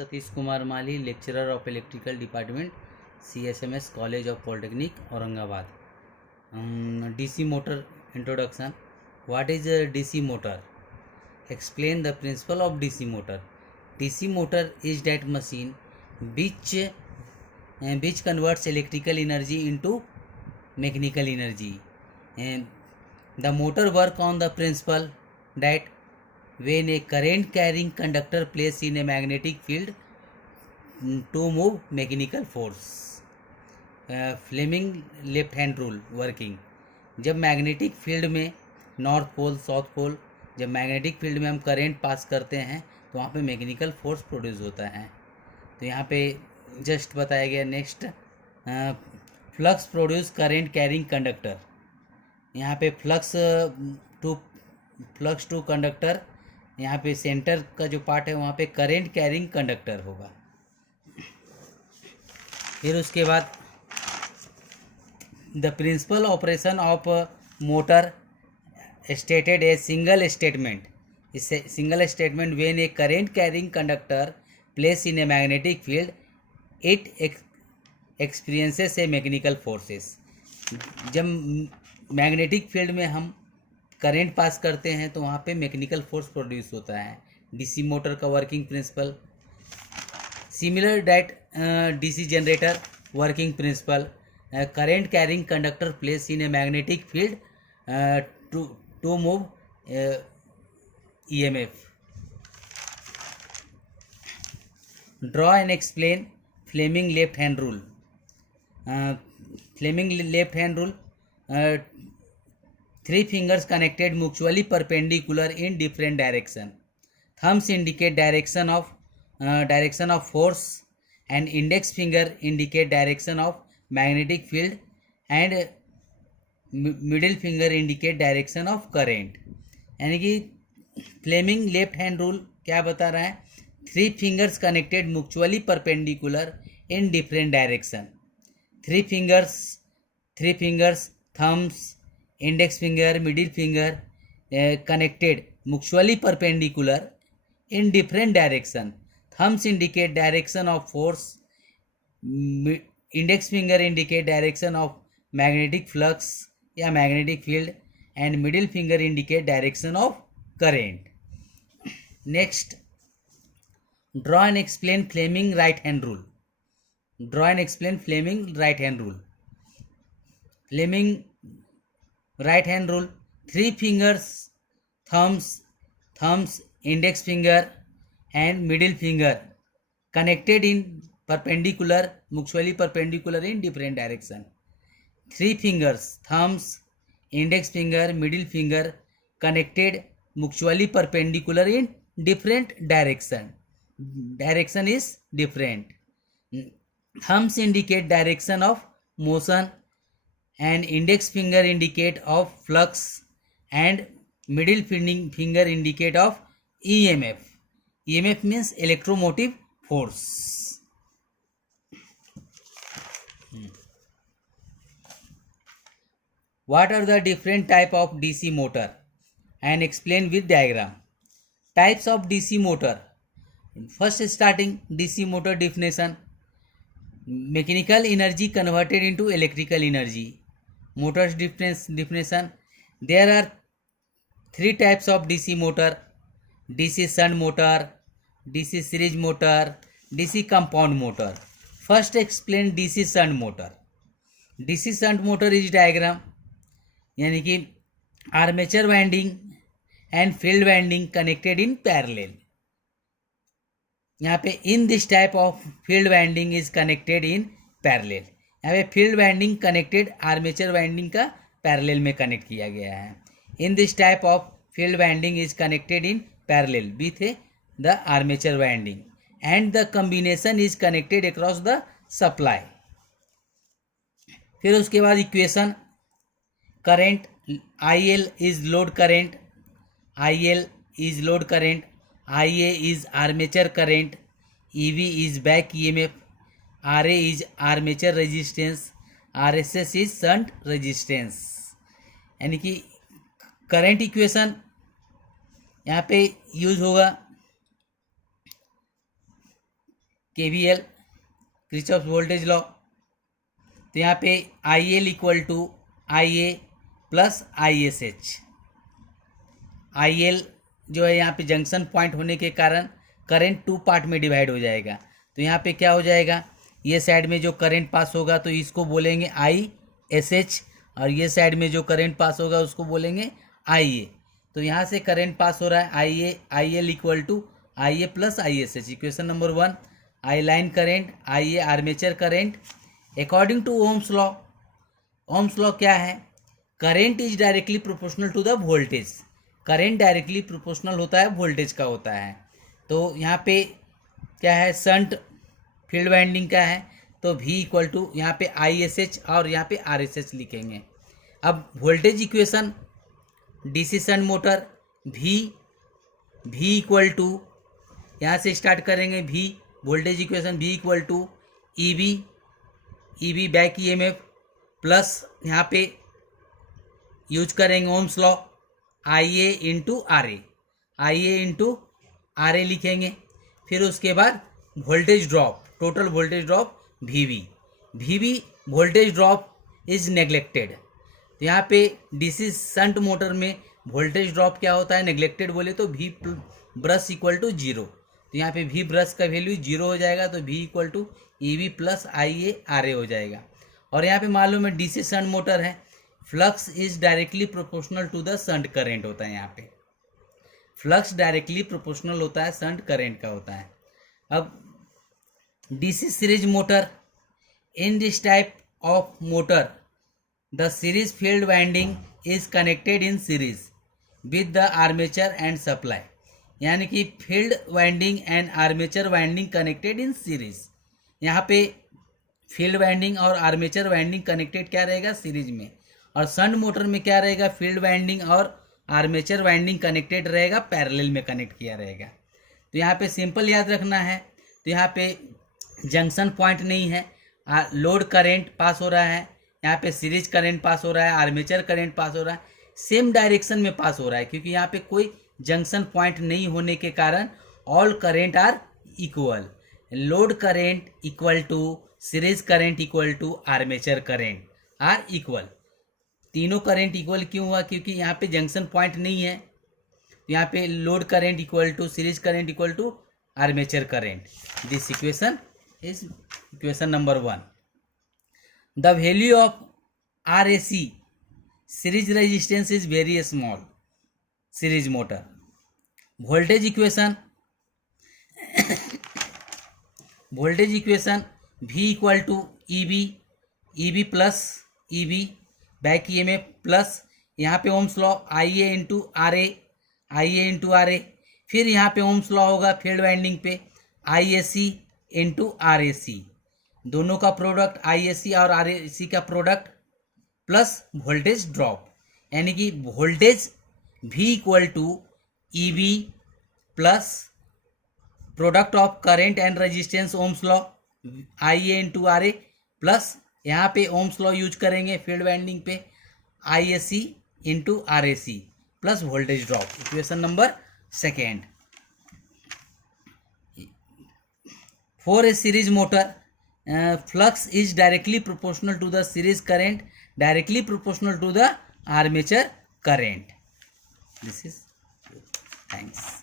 Satish Kumar Mali, lecturer of electrical department, CSMS college of polytechnic, Aurangabad. DC motor introduction. What is a DC motor? Explain the principle of DC motor. DC motor is that machine which converts electrical energy into mechanical energy. And the motor work on the principle that when a current carrying conductor placed in a magnetic field to move mechanical force. Fleming left hand rule working. जब magnetic field में north pole south pole, जब magnetic field में हम current पास करते हैं तो वहाँ पे मैकेनिकल फोर्स प्रोड्यूस होता है. तो यहाँ पे जस्ट बताया गया. Next, flux produce current carrying conductor. यहाँ पे फ्लक्स टू कंडक्टर, यहाँ पे सेंटर का जो पार्ट है वहाँ पे करेंट कैरिंग कंडक्टर होगा. फिर उसके बाद the principal operation of a motor stated a single statement. is a single statement. When a current carrying conductor placed in a magnetic field, it experiences a mechanical forces. जब magnetic field में हम current पास करते हैं तो वहाँ पे mechanical force produce होता है. डीसी मोटर का working principle. Similar that DC generator working principle. Current carrying conductor placed in a magnetic field to move EMF. Draw and explain Fleming left hand rule. Fleming left hand rule. Three fingers connected mutually perpendicular in different direction. Thumbs indicate direction of force and index finger indicate direction of magnetic field and middle finger indicate direction of current. यानी कि Fleming left hand rule क्या बता रहा है? Three fingers connected mutually perpendicular in different direction. Three fingers thumbs, index finger, middle finger connected mutually perpendicular in different direction. Thumbs indicate direction of force, index finger indicate direction of magnetic flux या magnetic field and middle finger indicate direction of current. Next, draw and explain Fleming right hand rule. Draw and explain Fleming right hand rule. Fleming right hand rule. Three fingers, thumbs, index finger and middle finger connected in mutually perpendicular in different direction. Three fingers, thumbs, index finger, middle finger connected mutually perpendicular in different direction. Direction is different. Thumbs indicate direction of motion and index finger indicate of flux and middle finger indicate of EMF. EMF means electromotive force. What are the different type of DC motor and explain with diagram. Types of DC motor. First starting DC motor definition. Mechanical energy converted into electrical energy. Motors definition. There are three types of DC motor. DC shunt motor, DC series motor, DC compound motor. First explain DC shunt motor. DC shunt motor is diagram. यानी कि armature winding and field winding connected in parallel. यहाँ पे in this type of field winding is connected in parallel. यहाँ पे field winding connected armature winding का parallel में connect किया गया है. In this type of field winding is connected in parallel with the armature winding and the combination is connected across the supply. फिर उसके बाद equation. Current IL is load current, IL is load current, IA is armature current, EV is back EMF, RA is armature resistance, RSS is shunt resistance. यानी कि current equation यहाँ पे use होगा. KVL, Kirchhoff voltage law. तो यहाँ पे IL equal to IA plus ISH। IL जो है यहाँ पे जंक्शन पॉइंट होने के कारण करंट 2 पार्ट में डिवाइड हो जाएगा। तो यहाँ पे क्या हो जाएगा, ये साइड में जो करंट पास होगा तो इसको बोलेंगे ISH, और ये साइड में जो करंट पास होगा उसको बोलेंगे IA। तो यहाँ से करंट पास हो रहा है IL equal to IA plus ISH। Equation number 1, I line current, IA armature current according to Ohm's law. Ohm's law क्या है, current is directly proportional to the voltage. Current directly proportional होता है voltage का होता है। तो यहाँ पे क्या है, शंट फील्ड वाइंडिंग का है, तो V इक्वल टू यहाँ पे ISH और यहाँ पे RSH लिखेंगे। अब voltage equation DC shunt motor V equal to, यहाँ से स्टार्ट करेंगे V voltage equation V equal to EB back EMF plus यहाँ पे यूज करेंगे Ohm's law IA into RA लिखेंगे। फिर उसके बाद voltage drop, total voltage drop VB voltage drop is neglected. तो यहाँ पे DC शंट मोटर में वोल्टेज ड्रॉप क्या होता है, नेग्लेक्टेड बोले तो V ब्रश इक्वल टू 0। तो यहाँ पे V ब्रश का वैल्यू 0 हो जाएगा, तो V equal to EB plus IA RA हो जाएगा। और यहाँ पे मालूम है DC शंट मोटर है, flux is directly proportional to the shunt current होता है। यहाँ पे फ्लक्स डायरेक्टली प्रोपोर्शनल होता है शंट करेंट का होता है। अब DC series motor, in this type of motor the series field winding is connected in series with the armature and supply. यानी कि field winding and armature winding connected in series. यहाँ पे field winding और armature winding connected क्या रहेगा, series में। और shunt motor में क्या रहेगा, फील्ड वाइंडिंग और आर्मेचर वाइंडिंग कनेक्टेड रहेगा, पैरेलल में कनेक्ट किया रहेगा। तो यहाँ पे सिंपल याद रखना है। तो यहाँ पे जंक्शन पॉइंट नहीं है, लोड करंट पास हो रहा है, यहाँ पे सीरीज करंट पास हो रहा है, आर्मेचर करंट पास हो रहा है, सेम डायरेक्शन में पास हो रहा है, क्योंकि यहाँ पे कोई जंक्शन पॉइंट नहीं होने के कारण all current are equal. Load current equal to series current equal to armature current are equal. तीनों करंट इक्वल क्यों हुआ, क्योंकि यहाँ पे जंक्शन पॉइंट नहीं है। यहाँ पे load current equal to series current equal to armature current. This equation is equation number 1। The value of RAC series resistance is very small, series motor. Voltage equation V equal to EB plus EB back EMF plus यहाँ पे Ohm's law IA into RA। फिर यहाँ पे Ohm's law होगा field winding पे ISC into RAC, दोनों का product ISC और RAC का प्रोडक्ट प्लस वोल्टेज ड्रॉप। यानी कि voltage V equal to EB plus product of current and resistance Ohm's law IA into RA plus यहाँ पे ओम्स लॉ यूज करेंगे फील्ड वाइंडिंग पे ISC into RAC plus voltage drop. Equation number 2। For a series motor, flux is directly proportional to the series current, directly proportional to the armature current. This is, thanks.